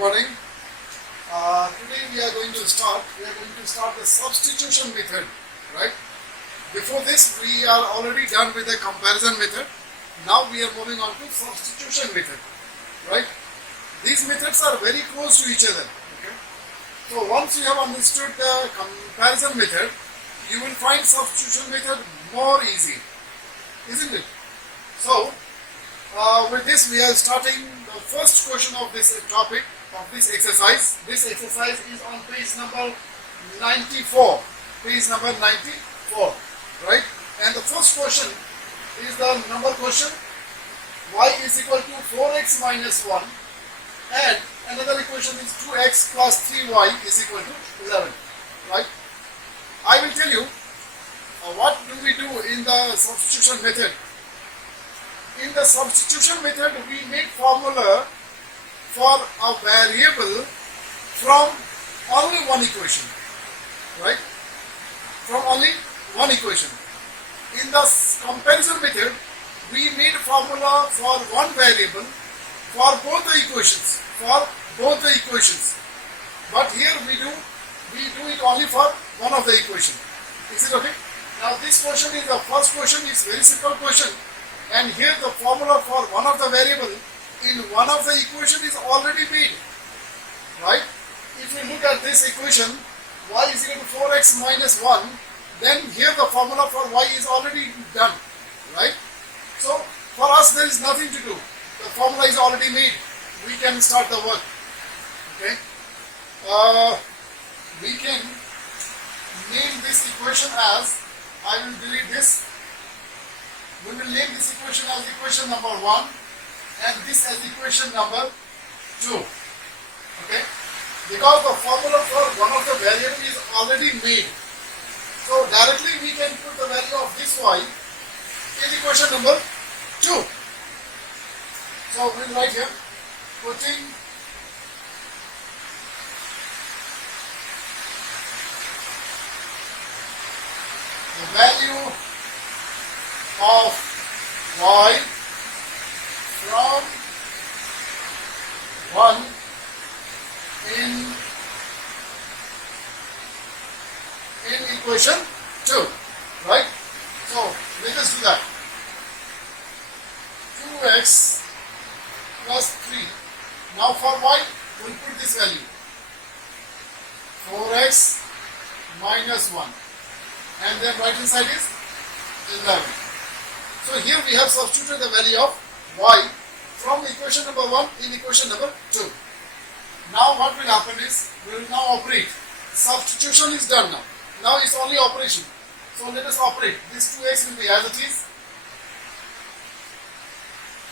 morning. Today we are going to start the substitution method, right? Before this we are already done with the comparison method. Now we are moving on to substitution method, right? These methods are very close to each other, okay? So once you have understood the comparison method, you will find substitution method more easy, isn't it? So with this we are starting the first question of this topic, of this exercise. This exercise is on page number 94. Page number 94, right? And the first question is the number question. Y is equal to 4x minus 1 and another equation is 2x plus 3y is equal to 11, right? I will tell you what do we do in the substitution method. In the substitution method, we make formula for a variable from only one equation, right? From only one equation. In the comparison method, we made formula for one variable for both the equations. But here we do it only for one of the equation. Is it okay? Now this question is the first question. It's very simple question. And here the formula for one of the variable in one of the equation is already made, right? If you look at this equation, y is equal to 4x minus 1, then here the formula for y is already done, right? So for us there is nothing to do. The formula is already made. We can start the work, okay? We can name this equation as, I will delete this. We will name this equation as equation number 1 and this as equation number 2. Okay? Because the formula for one of the variable is already made. So directly we can put the value of this y in equation number 2. So we will write here, putting the value of y from 1 in equation 2, right? So let us do that. 2x plus 3. Now for y, we will put this value 4x minus 1 and then right hand side is 11. So here we have substituted the value of y from equation number 1 in equation number 2. Now what will happen is, we will now operate. Substitution is done now. Now it's only operation. So let us operate. This 2x will be as it is,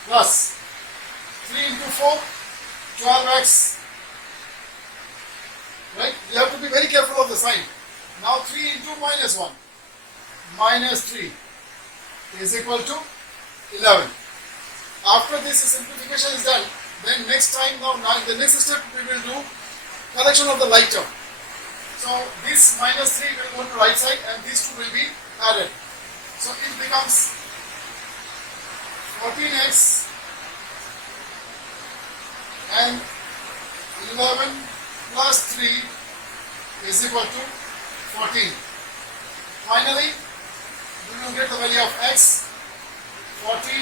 plus 3 into 4, 12x. Right? You have to be very careful of the sign. Now 3 into minus 1, minus 3 is equal to 11. After this simplification is done, then next time, now the next step we will do correction of the like term. So this minus 3 will go to right side and these two will be added. So it becomes 14x and 11 plus 3 is equal to 14. Finally, we will get the value of x, 14,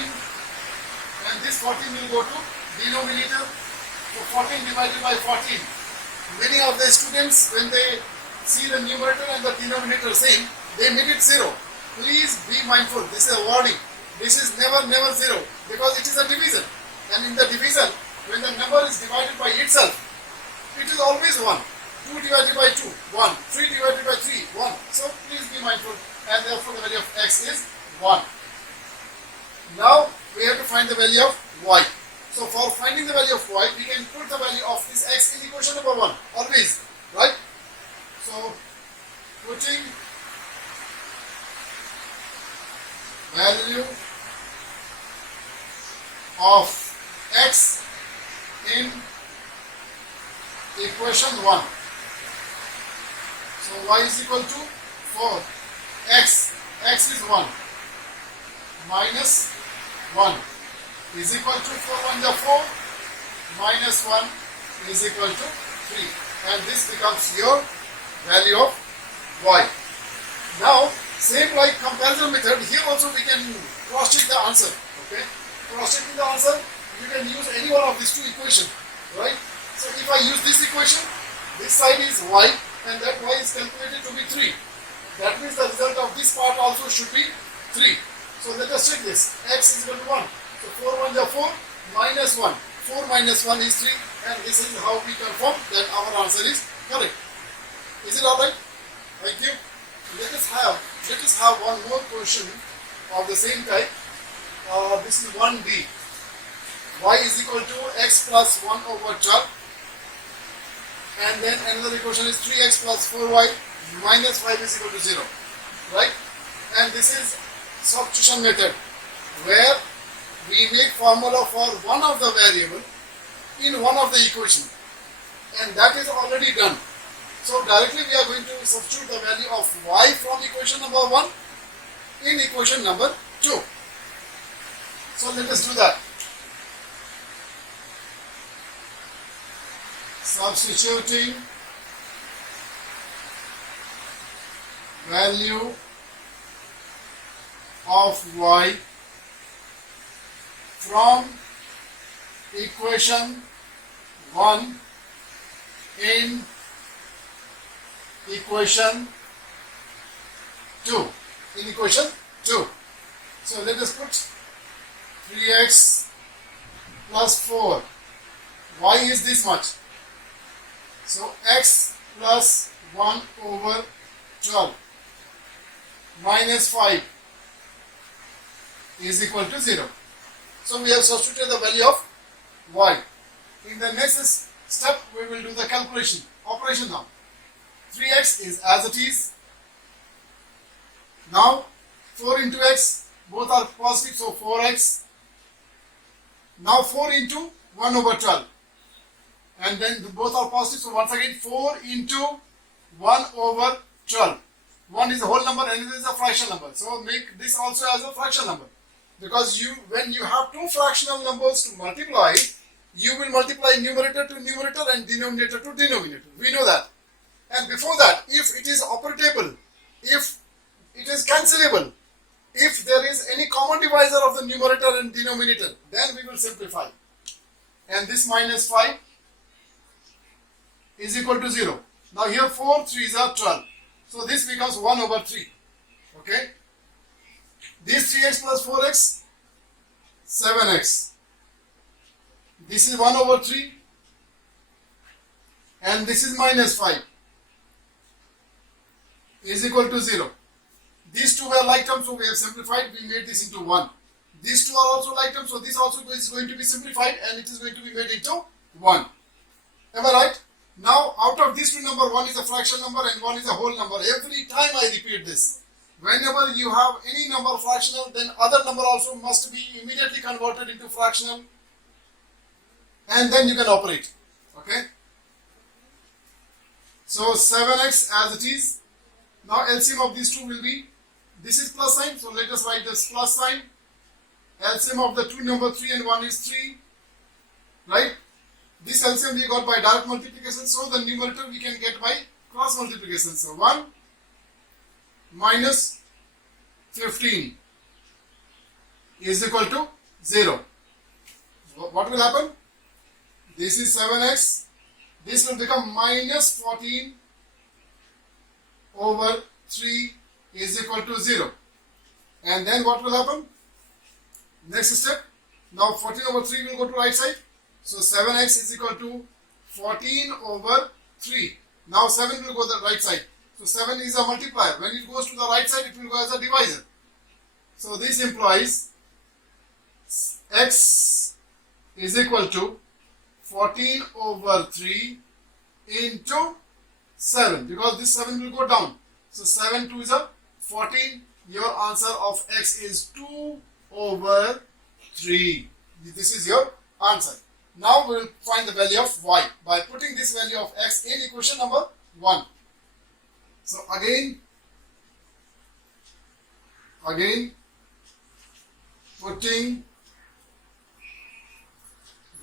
and this 14 will go to denominator. So 14 divided by 14. Many of the students, when they see the numerator and the denominator same, they make it 0. Please be mindful. This is a warning. This is never 0 because it is a division. And in the division, when the number is divided by itself, it is always 1. 2 divided by 2, 1. 3 divided by 3, 1. So please be mindful. And therefore the value of x is 1. Now we have to find the value of y. So for finding the value of y, we can put the value of this x in equation number 1, always, right? So putting value of x in equation 1. So y is equal to 4. X is 1 minus 1 is equal to 4 1 4 minus 1 is equal to 3, and this becomes your value of y. Now, same like comparison method, here also we can cross check the answer. Okay, cross checking the answer, you can use any one of these two equations, right? So if I use this equation, this side is y and that y is calculated to be 3. That means the result of this part also should be 3. So let us check this. X is equal to 1. So 4 1 is 4 minus 1. 4 minus 1 is 3, and this is how we confirm that our answer is correct. Is it alright? Thank you. Let us have one more question of the same type. This is 1D. Y is equal to x plus 1 over 12. And then another equation is 3x plus 4y minus 5 is equal to 0. Right? And this is substitution method, where we make formula for one of the variable in one of the equation. And that is already done. So directly we are going to substitute the value of y from equation number 1 in equation number 2. So let us do that. Substituting value of y from equation 1 in equation 2. In equation 2. So let us put 3x plus 4. Y is this much. So x plus 1 over 12 minus 5 is equal to 0. So we have substituted the value of y. In the next step, we will do the calculation, operation now. 3x is as it is. Now 4 into x, both are positive, so 4x. Now 4 into 1 over 12. And then both are positive, so once again 4 into 1 over 12. 1 is a whole number and another is a fractional number. So make this also as a fractional number. Because when you have two fractional numbers to multiply, you will multiply numerator to numerator and denominator to denominator. We know that. And before that, if it is operatable, if it is cancelable, if there is any common divisor of the numerator and denominator, then we will simplify. And this minus 5 is equal to 0. Now here 4 3s are 12. So this becomes 1 over 3. Okay. This 3x plus 4x, 7x. This is 1 over 3. And this is minus 5 is equal to 0. These two were like terms, so we have simplified. We made this into 1. These two are also like terms, so this also is going to be simplified and it is going to be made into 1. Am I right? Now, out of these two number, one is a fraction number and one is a whole number. Every time I repeat this. Whenever you have any number fractional, then other number also must be immediately converted into fractional. And then you can operate. Okay? So, 7x as it is. Now, LCM of these two will be, this is plus sign. So, let us write this plus sign. LCM of the two number 3 and 1 is 3. Right? This LCM we got by direct multiplication, so the numerator we can get by cross multiplication. So 1 minus 15 is equal to 0. What will happen? This is 7x. This will become minus 14 over 3 is equal to 0. And then what will happen? Next step. Now 14 over 3 will go to right side. So 7x is equal to 14 over 3. Now 7 will go to the right side. So 7 is a multiplier. When it goes to the right side, it will go as a divisor. So this implies x is equal to 14 over 3 into 7. Because this 7 will go down. So 7 2 is a 14. Your answer of x is 2 over 3. This is your answer. Now we will find the value of y by putting this value of x in equation number 1. So again putting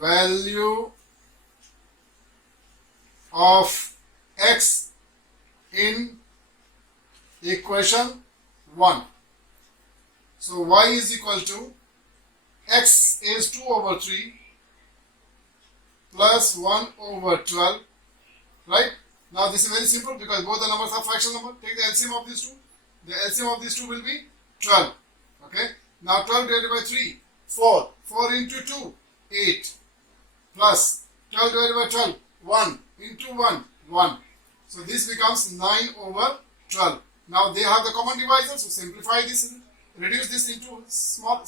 value of x in equation 1. So y is equal to x is 2 over 3 plus 1 over 12, right? Now this is very simple because both the numbers are fractional number. Take the LCM of these two. The LCM of these two will be 12. Okay. Now 12 divided by 3, 4. 4 into 2, 8. Plus 12 divided by 12, 1 into 1, 1. So this becomes 9 over 12. Now they have the common divisor. So simplify this, reduce this into small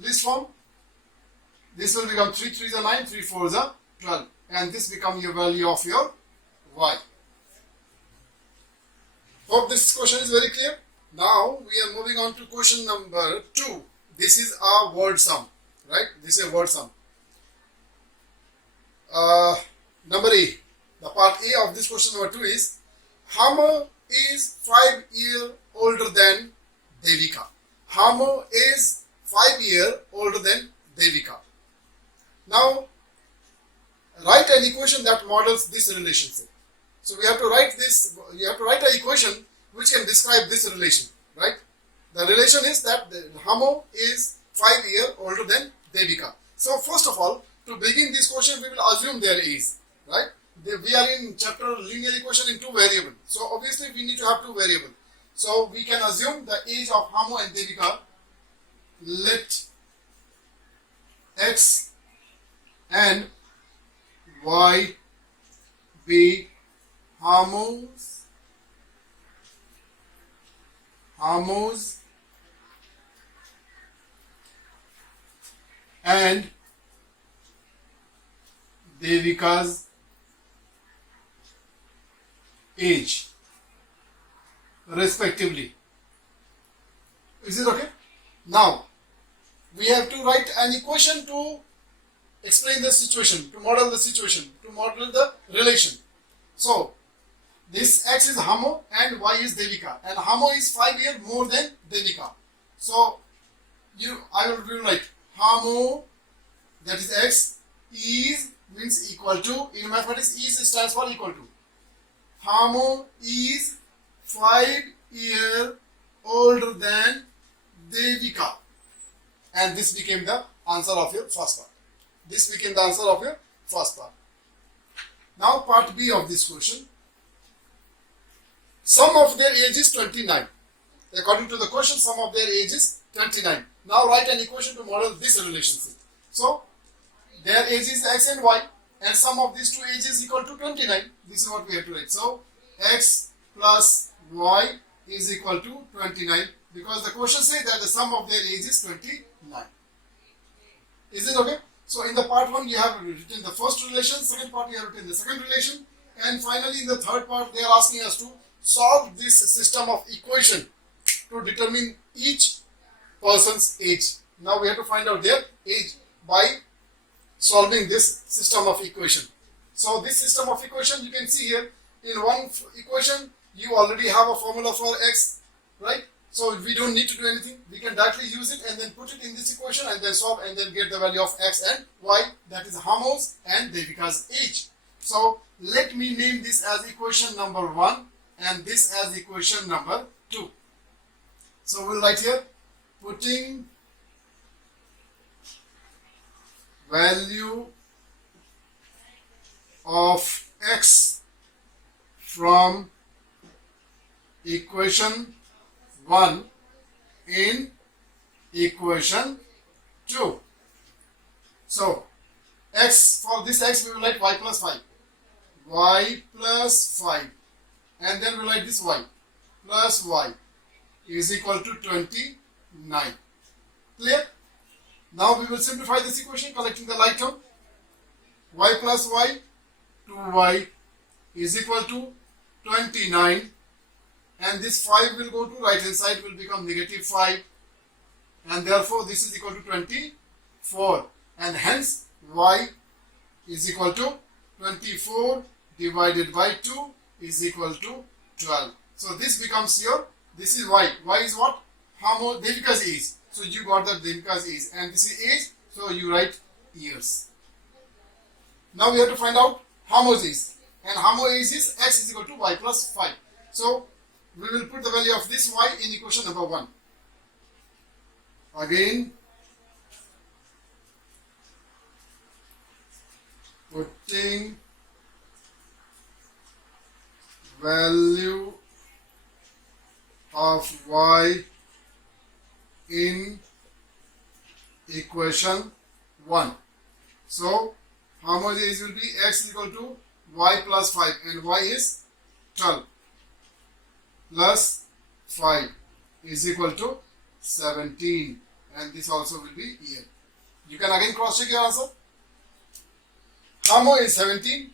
list form. This will become 3 3s are 9, 3 4s are 12. And this becomes your value of your y. Hope this question is very clear. Now we are moving on to question number 2. This is a word sum, right? This is a word sum. Number A, the part A of this question number 2 is Hamo is 5 years older than Devika. Hamo is 5 years older than Devika. Now write an equation that models this relationship. So we have to write this, you have to write an equation which can describe this relation, right? The relation is that Hamo is 5 years older than Devika. So first of all, to begin this question, we will assume their age, right? We are in chapter linear equation in 2 variables. So obviously we need to have 2 variables. So we can assume the age of Hamo and Devika. Let x and y be Hamo's and Devika's age respectively. Is it okay? Now we have to write an equation to explain the situation, to model the situation, to model the relation. So this x is Hamo and y is Devika, and Hamo is 5 years more than Devika. So I will write Hamo, that is x, is means equal to, in mathematics is stands for equal to. Hamo is 5 years older than Devika, and this became the answer of your first part. This became the answer of your first part. Now part B of this question. Sum of their age is 29. According to the question, sum of their age is 29. Now write an equation to model this relationship. So their age is x and y, and sum of these two ages equal to 29. This is what we have to write. So x plus y is equal to 29, because the question says that the sum of their age is 29. Is it okay? So in the part 1 you have written the first relation, second part you have written the second relation, and finally in the third part they are asking us to solve this system of equation to determine each person's age. Now we have to find out their age by solving this system of equation. So this system of equation, you can see here, in one equation you already have a formula for x, right? So we don't need to do anything. We can directly use it and then put it in this equation and then solve and then get the value of x and y, that is Hamo's and Devika's age. So let me name this as equation number 1 and this as equation number 2. So we'll write here, putting value of x from equation 1 in equation 2. So x, for this x we will write y plus 5. Y plus 5. And then we will write this y plus y is equal to 29. Clear? Now we will simplify this equation collecting the like term. Y plus y, 2y is equal to 29. And this 5 will go to right hand side, will become negative 5, and therefore this is equal to 24, and hence y is equal to 24 divided by 2 is equal to 12. So this becomes your, this is y. Y is what? Hamo, Devika's age. So you got the Devika's age, and this is age, so you write years. Now we have to find out Hamo's age, and how much is x is equal to y plus 5. So we will put the value of this y in equation number 1. Again, putting value of y in equation 1. So how much is will be x is equal to y plus 5, and y is 12 plus 5 is equal to 17, and this also will be here. You can again cross check your answer. How much is 17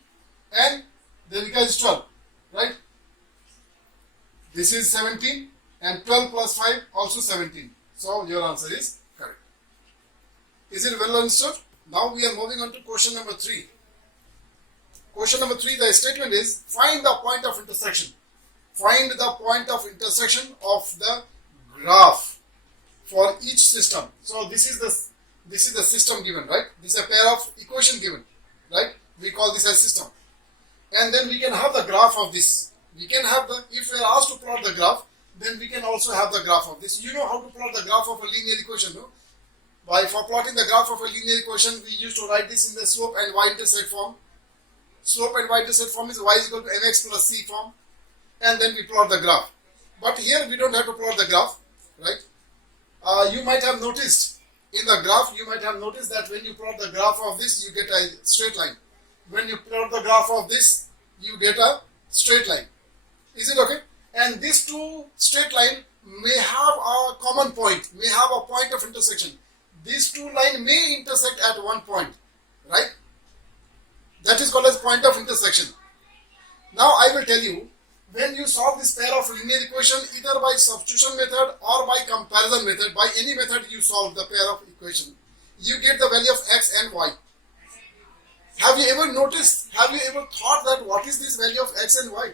and Devika is 12, right? This is 17 and 12 plus 5 also 17. So your answer is correct. Is it well understood? Now we are moving on to question number 3. Question number 3, the statement is find the point of intersection. Find the point of intersection of the graph for each system. So this is the system given, right? This is a pair of equation given, right? We call this a system. And then we can have the graph of this. We can have the, if we are asked to plot the graph, then we can also have the graph of this. You know how to plot the graph of a linear equation, no? For plotting the graph of a linear equation, we used to write this in the slope and y-intercept form. Slope and y-intercept form is y is equal to mx plus c form, and then we plot the graph. But here we don't have to plot the graph, right? You might have noticed in the graph, you might have noticed that when you plot the graph of this, you get a straight line. When you plot the graph of this, you get a straight line. Is it okay? And these two straight line may have a common point, may have a point of intersection. These two lines may intersect at one point, right? That is called as point of intersection. Now I will tell you, when you solve this pair of linear equation, either by substitution method or by comparison method, by any method you solve the pair of equation, you get the value of x and y. Have you ever noticed, have you ever thought that what is this value of x and y?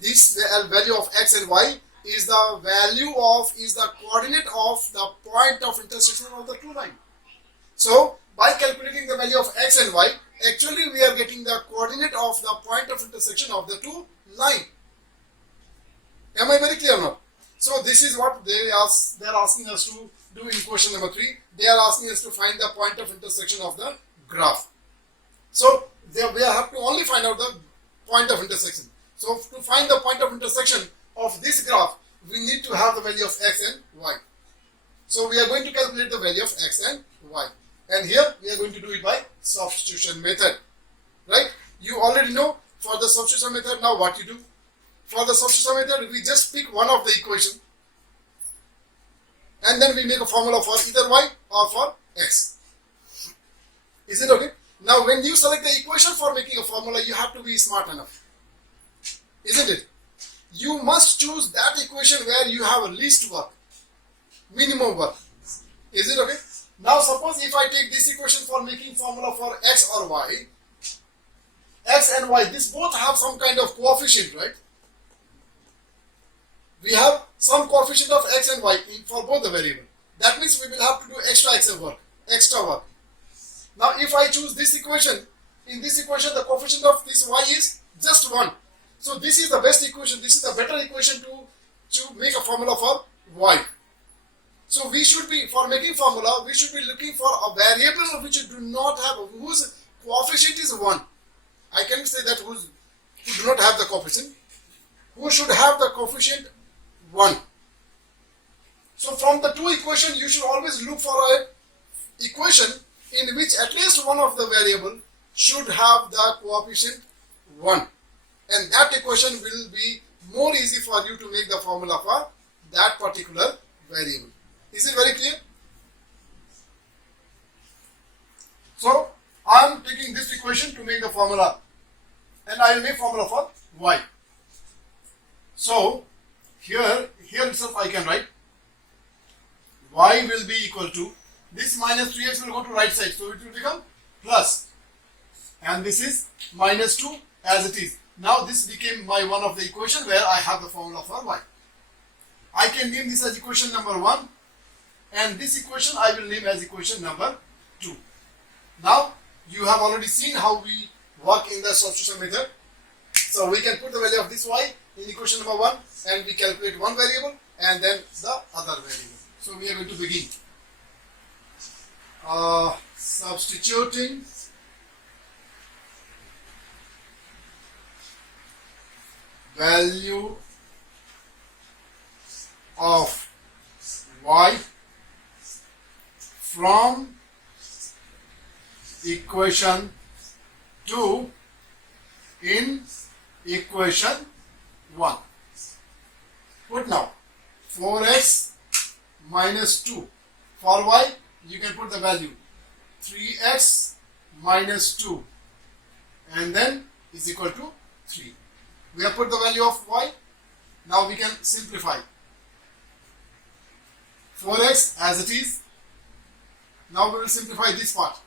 This value of x and y is the value of, is the coordinate of the point of intersection of the two lines. So by calculating the value of x and y, actually we are getting the coordinate of the point of intersection of the two lines. Am I very clear now? So this is what they are asking us to do in question number 3. They are asking us to find the point of intersection of the graph. So we have to only find out the point of intersection. So to find the point of intersection of this graph, we need to have the value of x and y. So we are going to calculate the value of x and y. And here we are going to do it by substitution method. Right? You already know for the substitution method now what you do. For the substitution method, we just pick one of the equation. And then we make a formula for either y or for x. Is it okay? Now when you select the equation for making a formula, you have to be smart enough. Isn't it? You must choose that equation where you have least work, minimum work. Is it okay? Now suppose if I take this equation for making formula for x or y, x and y, this both have some kind of coefficient, right? We have some coefficient of x and y for both the variable. That means we will have to do extra work. Now if I choose this equation, in this equation the coefficient of this y is just 1. So this is the best equation, this is the better equation to make a formula for y. So we should be, for making formula, we should be looking for a variable which do not have, whose coefficient is 1. I can say that who do not have the coefficient, who should have the coefficient 1. So from the two equations, you should always look for a equation in which at least one of the variable should have the coefficient 1. And that equation will be more easy for you to make the formula for that particular variable. Is it very clear? So I am taking this equation to make the formula, and I will make formula for y. So here itself I can write y will be equal to, this minus 3x will go to right side, so it will become plus, and this is minus 2 as it is. Now this became my one of the equation where I have the formula for y. I can name this as equation number 1, and this equation I will name as equation number 2. Now you have already seen how we work in the substitution method. So we can put the value of this y in equation number 1 and we calculate one variable and then the other variable. So we are going to begin. Substituting value of y from equation 2 in equation 1. Put now 4x minus 2. For y, you can put the value 3x minus 2 and then is equal to 3. We have put the value of y. Now we can simplify. 4x as it is. Now we will simplify this part.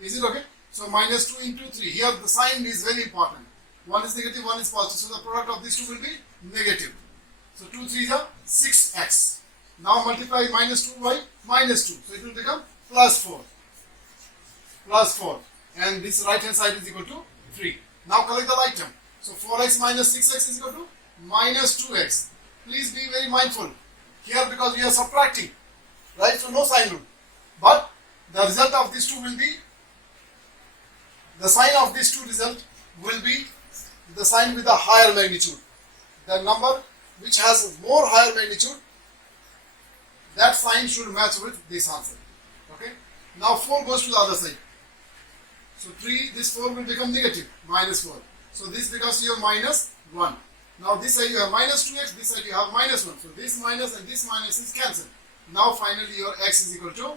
Is it okay? So minus 2 into 3. Here the sign is very important. One is negative, one is positive. So the product of these two will be negative. So 2 3s are 6x. Now multiply minus 2 by minus 2. So it will become plus 4. Plus 4. And this right hand side is equal to 3. Now collect the like term. So 4x minus 6x is equal to minus 2x. Please be very mindful. Here because we are subtracting. Right? So no sign rule. But the result of these two will be, the sign of these two result will be the sign with a higher magnitude. The number which has more higher magnitude, that sign should match with this answer. Okay. Now 4 goes to the other side. So 3, this 4 will become negative, minus 4. So this becomes your minus 1. Now this side you have minus 2x, this side you have minus 1. So this minus and this minus is cancelled. Now finally your x is equal to,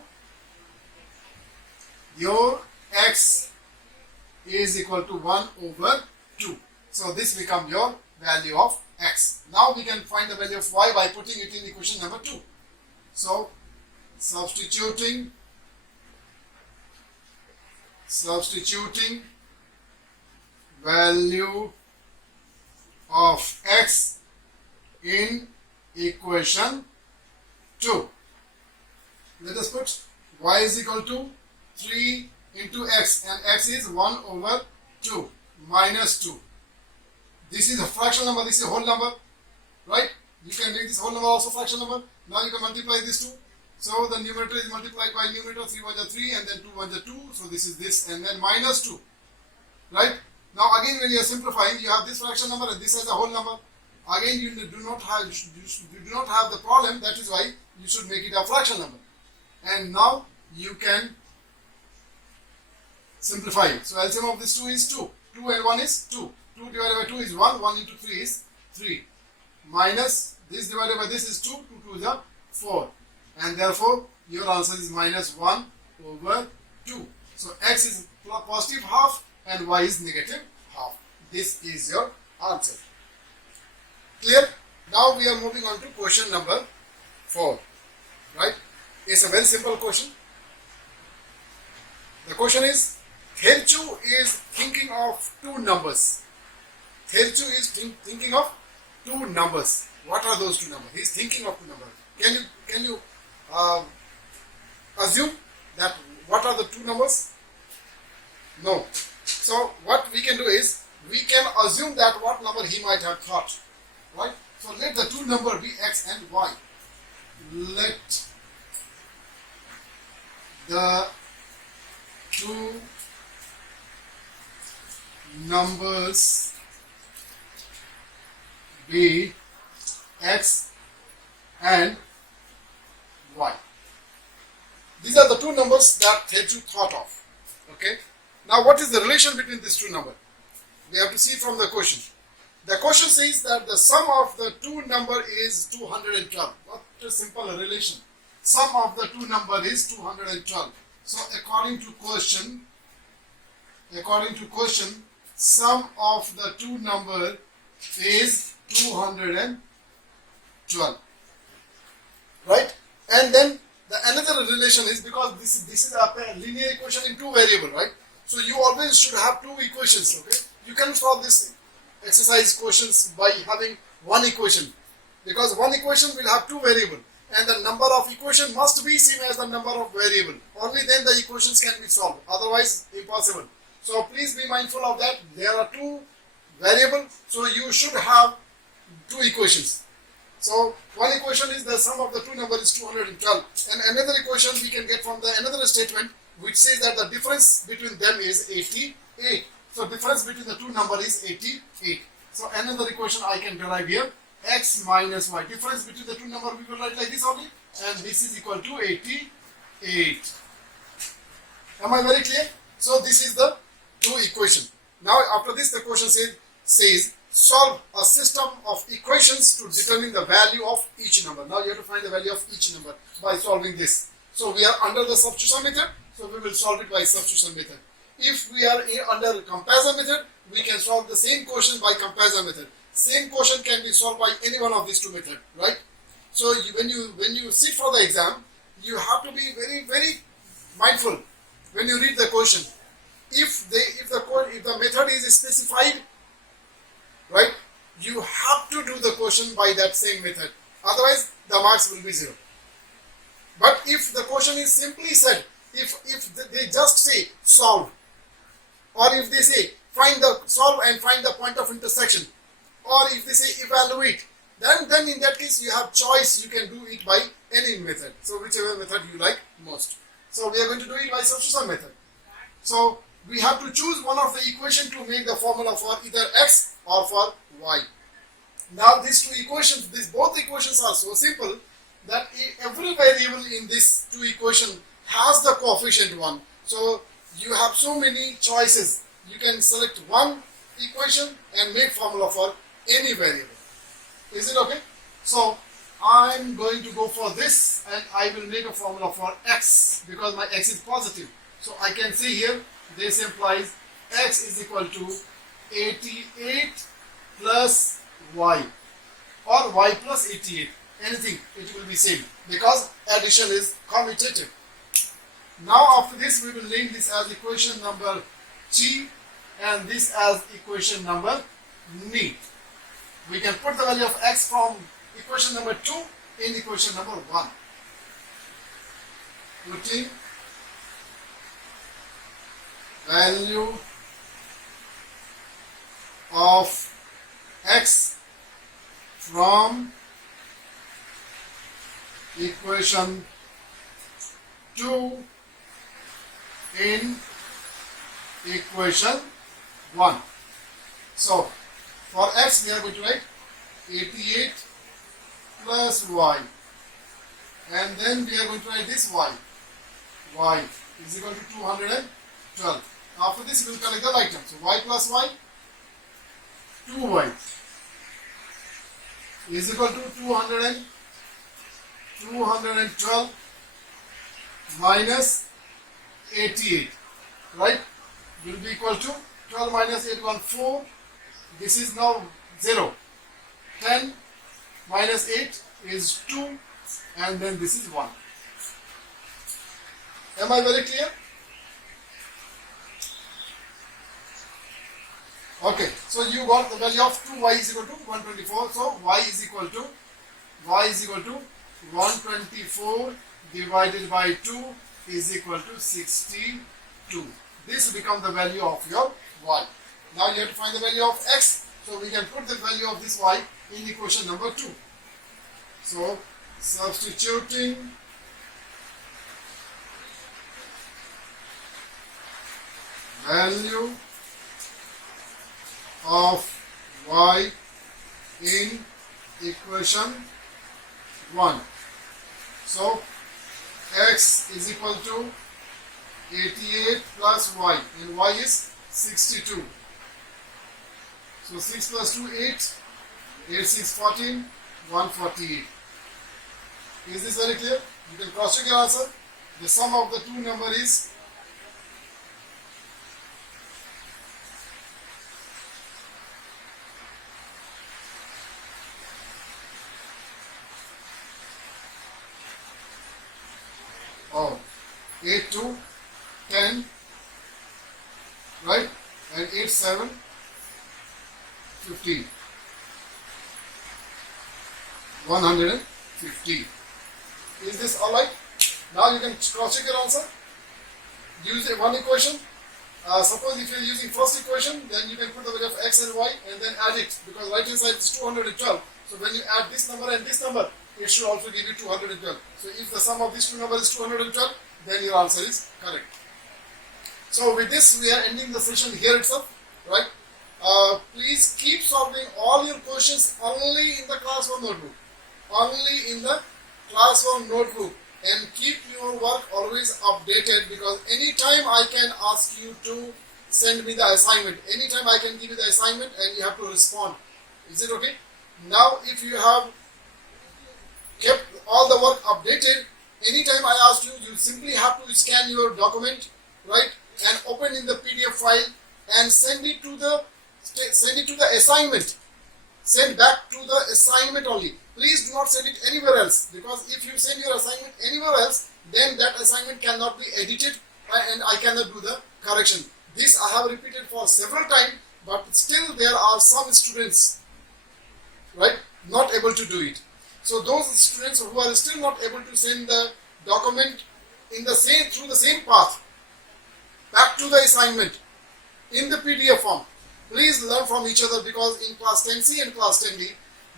your x is equal to 1 over 2. So this becomes your value of x. Now we can find the value of y by putting it in equation number 2. So substituting value of x in equation 2. Let us put y is equal to 3 into x, and x is 1 over 2 minus 2. This is a fraction number, this is a whole number, right? You can make this whole number also fraction number. Now you can multiply these two. So the numerator is multiplied by numerator, 3 1 is 3 and then 2 1 is 2. So this is this and then minus 2, right? Now again when you are simplifying, you have this fraction number and this as a whole number. Again you do not have the problem, that is why you should make it a fraction number. And now you can simplify it. So LCM of this 2 is 2. 2 and 1 is 2. 2 divided by 2 is 1. 1 into 3 is 3. Minus this divided by this is 2. 2 2 is 4. And therefore your answer is minus 1 over 2. So x is positive half and y is negative half. This is your answer. Clear? Now we are moving on to question number 4. Right? It's a very simple question. The question is, Therchu is thinking of two numbers. Therchu is thinking of two numbers. What are those two numbers? He is thinking of two numbers. Can you assume that what are the two numbers? No. So what we can do is, we can assume that what number he might have thought. Right? So let the two number be x and y. Let the two numbers be x and y. These are the two numbers that Therchu thought of. Okay. Now what is the relation between these two numbers? We have to see from the question. The question says that the sum of the two number is 212. What a simple relation. Sum of the two number is 212. So according to question, sum of the two number is 212. Right? And then the another relation is, because this is a linear equation in two variable, right? So you always should have two equations, okay? You can solve this exercise questions by having one equation, because one equation will have two variables and the number of equation must be same as the number of variable. Only then the equations can be solved, otherwise impossible. So please be mindful of that. There are two variables, so you should have two equations. So one equation is the sum of the two numbers is 212, and another equation we can get from the another statement which says that the difference between them is 88. So difference between the two numbers is 88. So another equation I can derive here, x minus y. Difference between the two numbers we will write like this only, and this is equal to 88. Am I very clear? So this is the two equation. Now after this the question says solve a system of equations to determine the value of each number. Now you have to find the value of each number by solving this. So we are under the substitution method, so we will solve it by substitution method. If we are under comparison method, we can solve the same question by comparison method. Same question can be solved by any one of these two methods, right? So when you sit for the exam, you have to be very mindful when you read the question. If the method is specified, right, you have to do the question by that same method. Otherwise, the marks will be 0. But if the question is simply said, if they just say solve, or if they say solve and find the point of intersection, or if they say evaluate, then in that case you have choice. You can do it by any method. So whichever method you like most. So we are going to do it by substitution method. So we have to choose one of the equation to make the formula for either x or for y. Now these two equations, both equations are so simple that every variable in this two equation has the coefficient 1. So you have so many choices. You can select one equation and make formula for any variable. Is it okay? So I'm going to go for this, and I will make a formula for x because my x is positive. So I can say here this implies x is equal to 88 plus y, or y plus 88. Anything, it will be same because addition is commutative. Now after this we will name this as equation number G and this as equation number N. We can put the value of x from equation number 2 in equation number 1. Putting value of x from equation 2 in equation 1. So for x we are going to write 88 plus y, and then we are going to write this y is equal to 212. After this we will collect the like term. So y plus y, 2y is equal to 212 minus 88, right, will be equal to 12 minus 81, 4. This is now 0. 10 minus 8 is 2, and then this is 1. Am I very clear? Okay, so you got the value of 2y is equal to 124. So y is equal to 124 divided by 2 is equal to 62. This will become the value of your y. Now you have to find the value of x. So we can put the value of this y in equation number 2. So substituting value of y in equation 1. So x is equal to 88 plus y, and y is 62. So 6 plus 2, 8, 8, 6, 14, 148. Is this very clear? You can cross check your answer. The sum of the two numbers is 8 to 10, right, and 8, 7, 15. 150. Is this alright? Now you can cross check your answer. Use one equation Suppose if you're using first equation, then you can put the value of x and y and then add it, because right hand side is 212. So when you add this number and this number, it should also give you 212. So if the sum of these two numbers is 212, then your answer is correct. So with this, we are ending the session here itself, right? Please keep solving all your questions only in the class 1 notebook. Only in the class 1 notebook. And keep your work always updated, because anytime I can ask you to send me the assignment. Anytime I can give you the assignment and you have to respond. Is it okay? Now if you have kept all the work updated, anytime I ask you, you simply have to scan your document, right, and open in the PDF file and send it to the assignment. Send back to the assignment only. Please do not send it anywhere else, because if you send your assignment anywhere else, then that assignment cannot be edited and I cannot do the correction. This I have repeated for several times, but still there are some students, right, not able to do it. So those students who are still not able to send the document in the same through the same path back to the assignment in the PDF form, please learn from each other, because in class 10C and class 10D,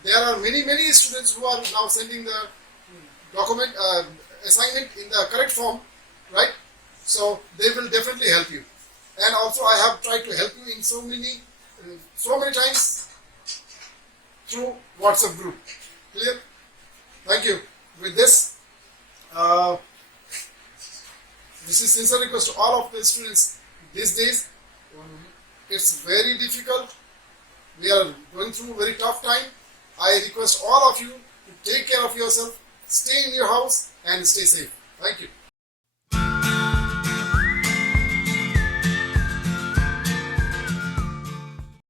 there are many students who are now sending the document assignment in the correct form, right? So they will definitely help you. And also I have tried to help you in so many times through WhatsApp group. Clear? Thank you. With this, this is sincere request to all of the students these days. It's very difficult. We are going through a very tough time. I request all of you to take care of yourself, stay in your house and stay safe. Thank you.